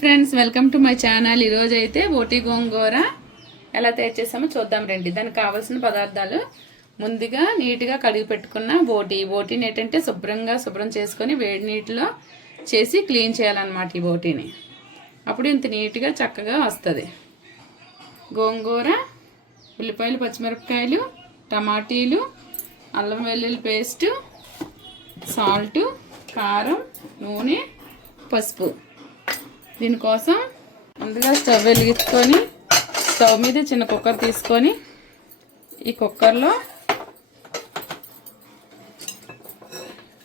Friends, welcome to my channel. ఈరోజు అయితే బోటి గోంగూర ఎలా తయారు చేసామో చూద్దాం రండి. దానికి కావాల్సిన పదార్థాలు ముందుగా నీట్గా కడిగి పెట్టుకున్న బోటీని ఏంటంటే శుభ్రం చేసుకొని వేడి నీటిలో చేసి క్లీన్ చేయాలన్నమాట. ఈ బోటీని అప్పుడు ఇంత నీట్గా చక్కగా వస్తుంది. గోంగూర, ఉల్లిపాయలు, పచ్చిమిరపకాయలు, టమాటీలు, అల్లం వెల్లుల్లి పేస్టు, సాల్టు, కారం, నూనె, పసుపు. దీనికోసం ముందుగా స్టవ్ వెలిగించుకొని స్టవ్ మీద చిన్న కుక్కర్ తీసుకొని ఈ కుక్కర్లో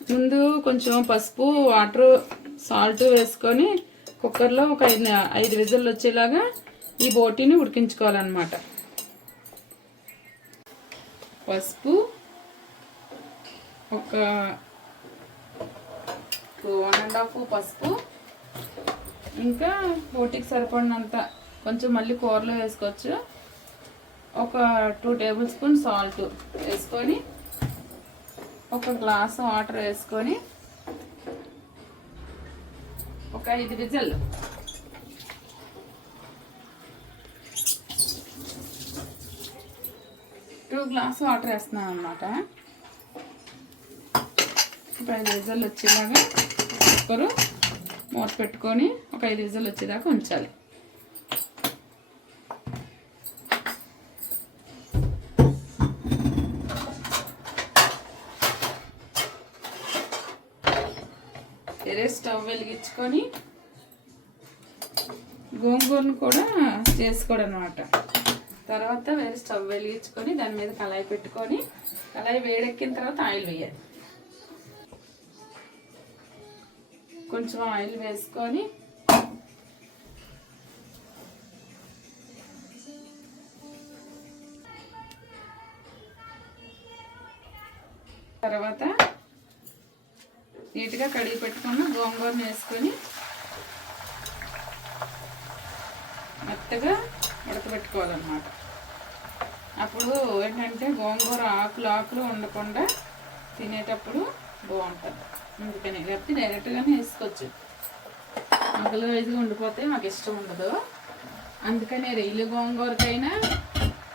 ముందు కొంచెం పసుపు, వాటర్, సాల్ట్ వేసుకొని కుక్కర్లో ఒక 5 విజిల్లు వచ్చేలాగా ఈ బోటీని ఉడికించుకోవాలన్నమాట. పసుపు ఒక 1.5 పసుపు, ఇంకా బోటీకి సరిపడినంత కొంచెం మళ్ళీ కూరలో వేసుకోవచ్చు. ఒక 2 టేబుల్ స్పూన్ సాల్ట్ వేసుకొని ఒక గ్లాస్ వాటర్ వేసుకొని ఒక 5 విజిల్లు. గ్లాస్ వాటర్ వేస్తున్నాను అన్నమాట. ఒక 5 విజిల్లు వచ్చేలాగా కుక్కరు మూత పెట్టుకొని ఒక 5 విజిల్లు వచ్చేదాకా ఉంచాలి. వేరే స్టవ్ వెలిగించుకొని గోంగూరను కూడా చేసుకోవడం అన్నమాట. తర్వాత వేరే స్టవ్ వెలిగించుకొని దాని మీద కళాయి పెట్టుకొని కళాయి వేడెక్కిన తర్వాత ఆయిల్ వేయాలి. కొంచెం ఆయిల్ వేసుకొని తర్వాత నీట్గా కడిగి పెట్టుకున్న గోంగూరను వేసుకొని మెత్తగా ఉడకబెట్టుకోవాలన్నమాట. అప్పుడు ఏంటంటే గోంగూర ఆకులు ఉండకుండా తినేటప్పుడు బాగుంటుంది. అందుకని లేకపోతే డైరెక్ట్గానే వేసుకోవచ్చు. ఆకులు వేసిగా ఉండిపోతే మాకు ఇష్టం ఉండదు. అందుకని రొయ్యల గోంగూరకైనా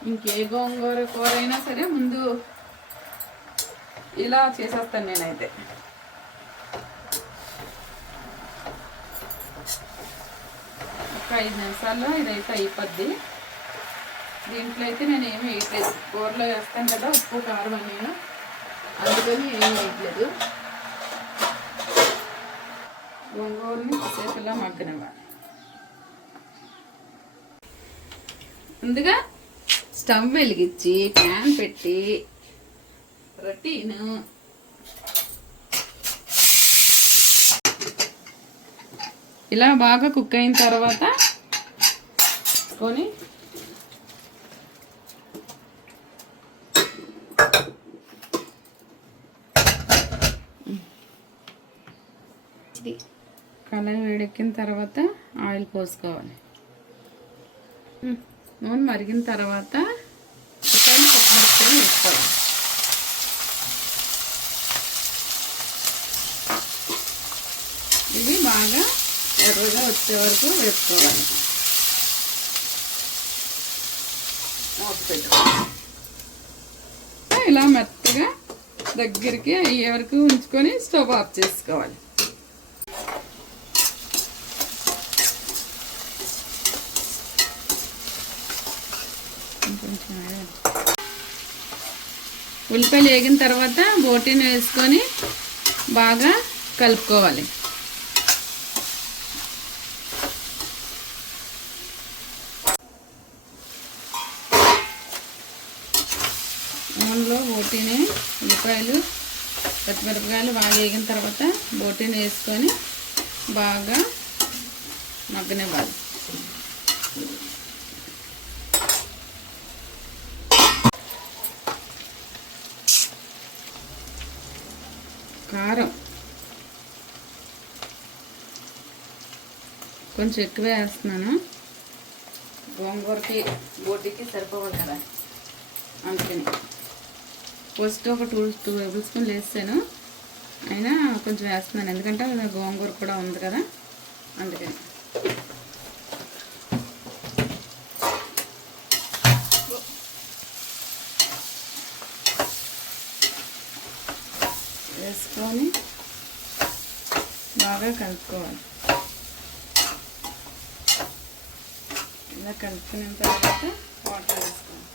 ఇంకే గోంగూర కూర అయినా సరే ముందు ఇలా చేసేస్తాను నేనైతే. ఒక 5 నిమిషాల్లో ఇదైతే అయిపోద్ది. దీంట్లో అయితే నేను ఏమి వేయట్లేదు. కూరలో వేస్తాను కదా ఉప్పు, కారం అని, నేను అందుకని ఏమి వేయట్లేదు. గోంగూరని కాసేపులా మగ్గనివ్వాలి. ముందుగా స్టవ్ వెలిగించి ప్యాన్ పెట్టి రొటీను ఇలా బాగా కుక్ అయిన తర్వాత కొని కళాయి వేడెక్కిన తర్వాత ఆయిల్ పోసుకోవాలి. నూనె మరిగిన తర్వాత వేసుకోవాలి. ఇవి బాగా ఎర్రగా వచ్చే వరకు వేసుకోవాలి. మూత పెట్టుకోవాలి. ఇలా మెత్తగా దగ్గరికి అయ్యే వరకు ఉంచుకొని స్టవ్ ఆఫ్ చేసుకోవాలి. ఉల్లిపాయలు వేగిన తర్వాత బోటీని వేసుకొని బాగా కలుపుకోవాలి. నూనెలో బోటీని, ఉల్లిపాయలు, పచ్చిమిరపకాయలు బాగా వేగిన తర్వాత బోటీని వేసుకొని బాగా మగ్గనివ్వాలి. కారం కొంచెం ఎక్కువే వేస్తున్నాను. గోంగూరకి బోటీకి సరిపోవాలి కదా, అందుకని ఫస్ట్ ఒక 2 టేబుల్ స్పూన్లు వేసాను. అయినా కొంచెం వేస్తున్నాను, ఎందుకంటే గోంగూర కూడా ఉంది కదా, అందుకని. బాగా కలుపుకోవాలి. ఇలా కలుపుకున్న తర్వాత వాటర్ వేసుకోవాలి.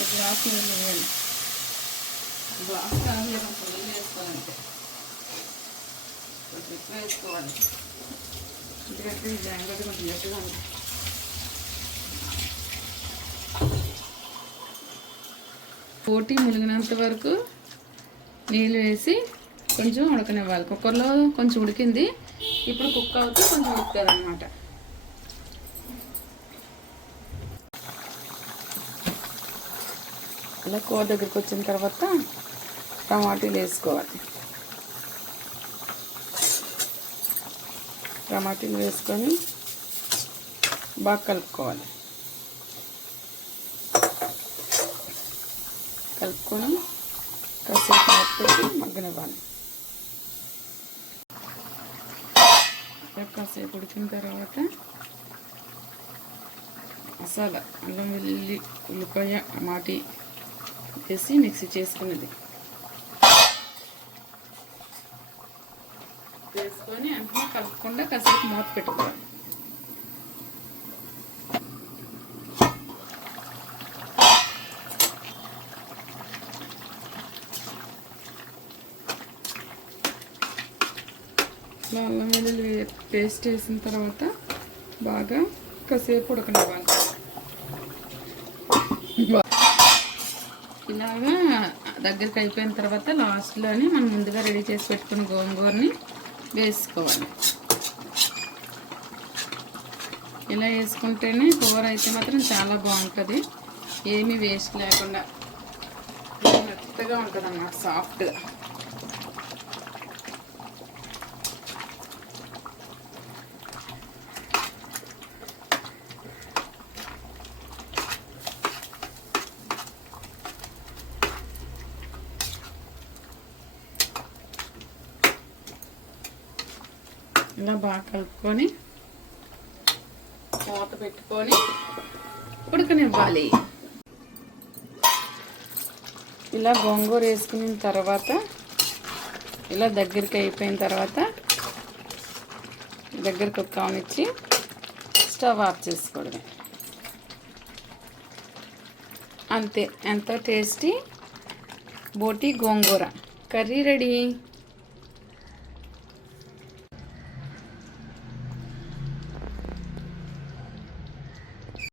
ఒక గ్లాస్ నీళ్ళు వేయాలి. గ్లాస్ కాదు, నీళ్ళు వేసుకోవాలంటే కొంచెం ఎక్కువ వేసుకోవాలి. ఎందుకంటే ఈ జాంగ్రత్త కొంచెం గట్టిగా ఉంది. బోటి ములిగినంత వరకు నీళ్ళు వేసి కొంచెం ఉడకనివ్వాలి. కుక్కర్లో కొంచెం ఉడికింది, ఇప్పుడు కుక్ అవుతూ కొంచెం ఉడుకుతుంది అన్నమాట. ఇలా కూర దగ్గరికి వచ్చిన తర్వాత టమాటీలు వేసుకోవాలి. టమాటీలు వేసుకొని బాగా కలుపుకోవాలి. కలుపుకొని కాసేపు పెట్టి మగ్గనివ్వాలి. కాసేపు ఉడికిన తర్వాత మసాలా అల్లం వెల్లుల్లి ఉల్లిపాయ టమాటీ వేసి మిక్సీ చేసుకున్నది వేసుకొని అంటే కలుపుకుండా కాసేపు మూత పెట్టుకోవాలి. అల్లం వెల్లుల్లి పేస్ట్ వేసిన తర్వాత బాగా కాసేపు ఉడకనివ్వాలి. ఇలాగా దగ్గరికి అయిపోయిన తర్వాత లాస్ట్లోని మనం ముందుగా రెడీ చేసి పెట్టుకున్న గోంగూరని వేసుకోవాలి. ఇలా వేసుకుంటేనే కూర అయితే మాత్రం చాలా బాగుంటుంది. ఏమీ వేస్ట్ లేకుండా మెత్తగా ఉంటుంది అన్నమాట, సాఫ్ట్గా. ఇలా బాగా కలుపుకొని మూత పెట్టుకొని ఉడకనివ్వాలి. ఇలా గోంగూర వేసుకున్న తర్వాత ఇలా దగ్గరికి అయిపోయిన తర్వాత దగ్గరికి ఒక కానిచ్చి స్టవ్ ఆఫ్ చేసుకోవడమే. అంతే, ఎంతో టేస్టీ బోటి గోంగూర కర్రీ రెడీ.